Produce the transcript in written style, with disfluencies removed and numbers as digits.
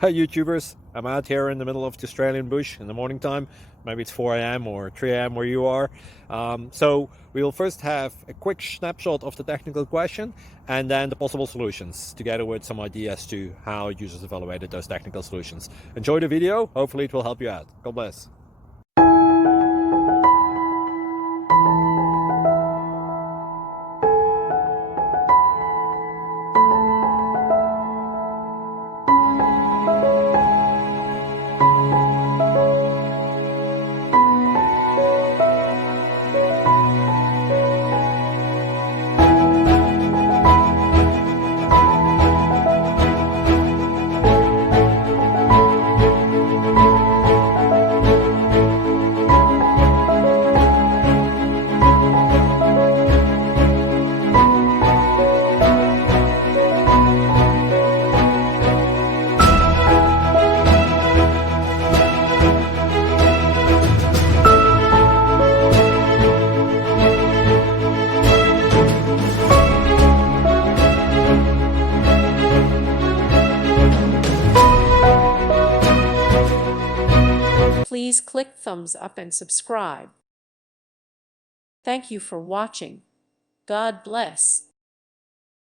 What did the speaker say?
Hi YouTubers, I'm out here in the middle of the Australian bush in the morning time. Maybe it's 4 a.m. or 3 a.m. where you are. So we'll first have a quick snapshot of the technical question and then the possible solutions, together with some ideas to how users evaluated those technical solutions. Enjoy the video, hopefully it will help you out. God bless. Please click thumbs up and subscribe. Thank you for watching. God bless.